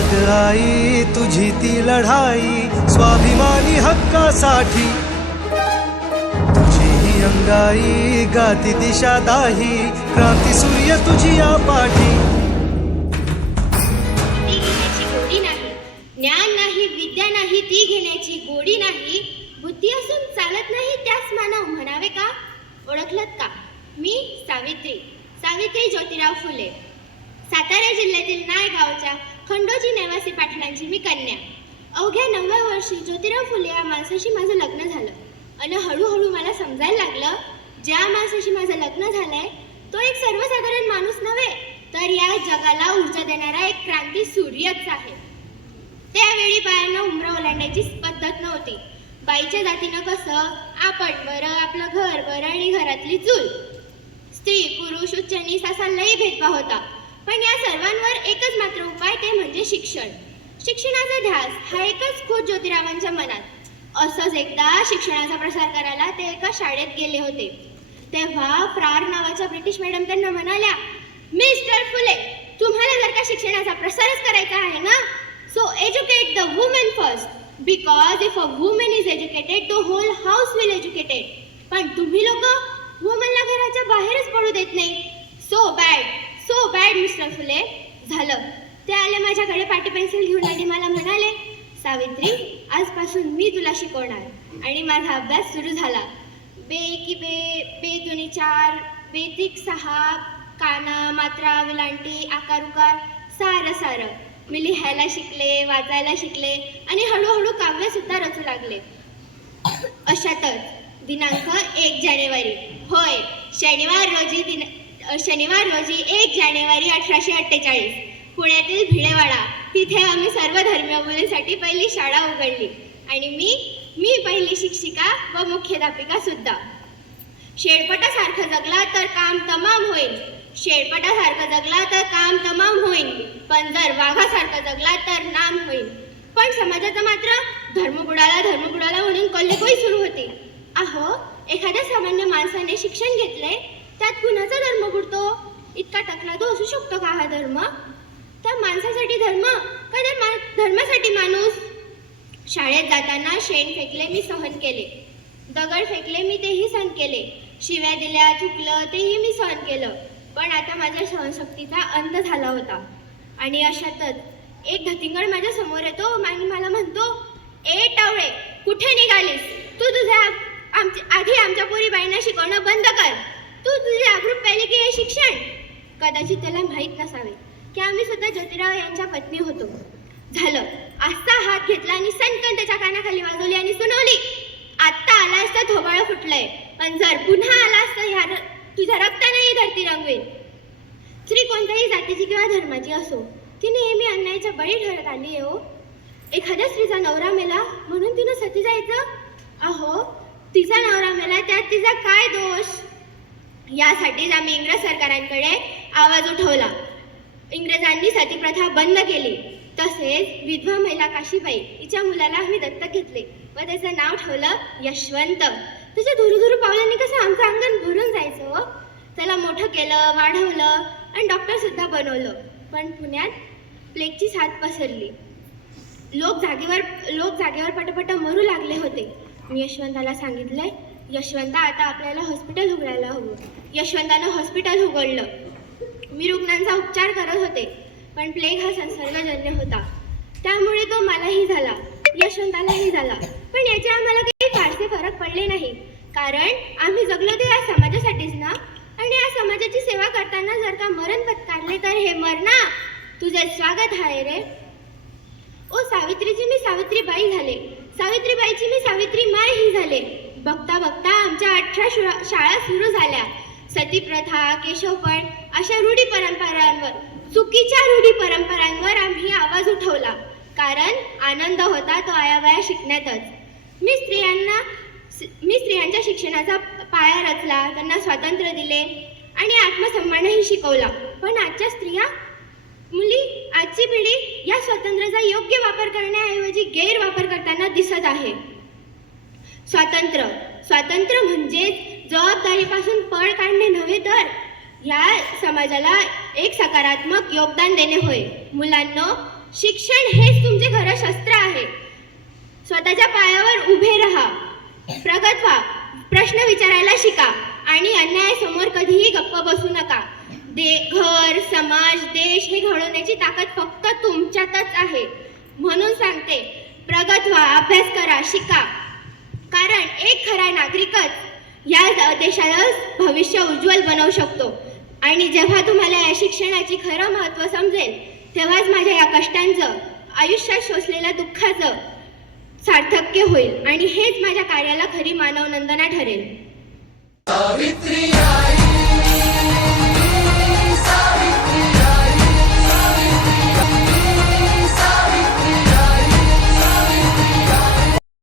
ग आई तुझी ती लढाई स्वाभिमानी हक्कासाठी, तुझी ही अंगाई गाती दिशा दाही, क्रांती सूर्य तुझी या पाठी. ती घेण्याची गोडी नाही, ज्ञान नाही, विद्या नाही, ती घेण्याची गोडी नाही. बुद्धी असून चालत नाही त्यास मानव म्हणावे का? ओळखलत का? मी सावित्री, सावित्री ज्योतिराव फुले. सातारा जिल्ह्यातील नायगावच्या खंडोजी नेवासी पाटलांची मी कन्या. अवघ्या 9व्या वर्षी ज्योतिराव फुले या माणसाशी माझं लग्न झालं आणि हळूहळू मला समजायला लागलं, ज्या माणसाशी माझं लग्न झालंय तो एक सर्वसाधारण माणूस नव्हे, तर या जगाला ऊर्जा देणारा एक क्रांती सूर्यच आहे. त्यावेळी बायांना उमरा ओलांडायची पद्धत नव्हती. बाईच्या जातीनं कसं आपण बरं, आपलं घर बरं आणि घरातली चूल. स्त्री पुरुष उच्च नीच असा लई भेदभाव होता. पण या सर्वांवर एकच मात्र उपाय, ते म्हणजे शिक्षण. शिक्षणाचा ध्यास हा एकच खोत ज्योतिरावांच्या मनात. असंच एकदा शिक्षणाचा प्रसार करायला ते एका शाळेत गेले होते. तेव्हा फ्रार नावाच्या ब्रिटिश मॅडम त्यांना म्हणाल्या, मिस्टर फुले, तुम्हाला जर का शिक्षणाचा प्रसारच करायचा आहे ना, so educate the women first, because if a women is educated the whole house will educated. पण तुम्ही लोक वुमनला घराच्या बाहेरच पडू देत नाही. So bad mister Phule. झालं, ते आले माझ्याकडे, पाटी पेन्सिल घेऊन आणि मला म्हणाले, सावित्री, आजपासून मी तुला शिकवणार. आणि माझा अभ्यास सुरू झाला. बे की बे, बे दुनी 4, बेतिक 6, काना, मात्रा, विलांटी, आकार उकार, सारं. मी लिहायला शिकले, वाचायला शिकले आणि हळूहळू काव्य सुद्धा रचू लागले. अशातच दिनांक 1 जानेवारी, होय, शनिवार रोजी 1 जानेवारी 1848 पुण्यातील भिडेवाडा, तिथे आम्ही सर्व धर्मीय मुलींसाठी पहिली शाळा उघडली. आणि मी पहिली शिक्षिका व मुख्याध्यापिका सुद्धा. शेळपटासारखं जगला तर काम तमाम होईल, पण जर वाघासारखं जगला तर नाम होईल. पण समाजाचा मात्र धर्म बुडाला म्हणून कल्लेकोई सुरू होती. अहो, एखाद्या सामान्य माणसाने शिक्षण घेतले, त्यात कुणाचा धर्म बुडतो? इतका टकला तो असू शकतो का हा धर्म? त्या माणसासाठी धर्म का त्या धर्मासाठी माणूस? शाळेत जाताना शेण फेकले, मी सहन केले. दगड फेकले, मी तेही सहन केले. शिव्या दिल्या, थुकलं, तेही मी सहन केलं. पण आता माझ्या सहनशक्तीचा अंत झाला होता. आणि अशातच एक धतिंगड माझ्या समोर येतो आणि मला म्हणतो, ए टावळे, कुठे निघालीस? तू आधी आमच्या पोरी बाईंना शिकवणं बंद कर. तू तुझे अग्रूप पहिले की हे शिक्षण? कदाचित त्याला माहीत नसावे की आम्ही सुद्धा ज्योतिराव यांच्या पत्नी होतो. झालं, आजचा हात घेतला आणि सनकन त्याच्या कानाखाली वाजवली आणि सुनावली, आत्ता आलास तर थोबाळं फुटलंय, पण जर पुन्हा आलास तर तुझ्या रक्ताने ही धरती रंगवेल. स्त्री कोणत्याही जातीची किंवा धर्माची असो, ती नेहमी अन्यायाच्या बळी ठरत आली आहे. हो, एखाद्या स्त्रीचा नवरा मेला म्हणून तिनं सती जायचं? अहो, तिचा नवरा मेला, त्यात तिचा काय दोष? यासाठीच आम्ही इंग्रज सरकारांकडे आवाज उठवला. इंग्रजांनी सती प्रथा बंद केली. तसेच विधवा महिला काशीबाई, तिच्या मुलाला आम्ही दत्तक घेतले व त्याचं नाव ठेवलं यशवंत. त्याच्या धुरू पावलांनी कसं आमचं अंगण भरून जायचं. हो, त्याला मोठं केलं, वाढवलं आणि डॉक्टर सुद्धा बनवलं. पण पुण्यात प्लेगची साथ पसरली. लोक जागेवर पटपट मरू लागले होते. मी यशवंताला सांगितलंय, यशवंता, आता आपल्याला हॉस्पिटल उघडायला हवं. यशवंतानं हॉस्पिटल उघडलं. मी रुग्णांचा उपचार करत होते, पण प्लेग हा संसर्गजन्य होता. त्यामुळे तो मलाही झाला, यशवंतालाही झाला. पण याचे आम्हाला काही फारसे फरक पडले नाही, कारण आम्ही जगलो ते या समाजासाठीच ना. आणि या समाजाची सेवा करताना जर का मरण पत्कारले तर हे मरणा तुझे स्वागत आहे रे. ओ सावित्रीची मी सावित्रीबाई झाले, सावित्रीबाईची मी सावित्री मायही झाले. बघता बघता आमच्या 18 शाळा सुरू झाल्या. सती प्रथा, केशवपण अशा रूढी परंपरांवर, चुकीच्या रूढी परंपरांवर आम्ही आवाज उठवला. कारण आनंद होता तो आयाबाया शिकण्यातच. मी स्त्रियांच्या शिक्षणाचा पाया रचला, त्यांना स्वातंत्र्य दिले आणि आत्मसन्मानही शिकवला. पण आजच्या स्त्रिया, मुली, आजची पिढी या स्वातंत्र्याचा योग्य वापर करण्याऐवजी गैरवापर करताना दिसत आहे. स्वातंत्र्य म्हणजे जबाबदारीपासून पळ काढणे नव्हे, तर या समाजाला एक सकारात्मक योगदान देणे होय. मुलांनो, शिक्षण हेच तुमचे खरं शस्त्र आहे. स्वतःच्या पायावर उभे राहा, प्रगत व्हा, प्रश्न विचारायला शिका आणि अन्यायासमोर कधीही गप्प बसू नका. घर, समाज, देश हे घडवण्याची ताकद फक्त तुमच्यातच आहे. म्हणून सांगते, प्रगत व्हा, अभ्यास करा, शिका. कारण एक खरा नागरिकच या देशाला भविष्य उज्ज्वल बनवू शकतो. आणि जेव्हा तुम्हाला या शिक्षणाची खरं महत्त्व समजेल, तेव्हाच माझ्या या कष्टांचं, आयुष्यात शोषलेल्या दुःखाचं सार्थक्य होईल आणि हेच माझ्या कार्याला खरी मानवनंदना ठरेल. सावित्री आई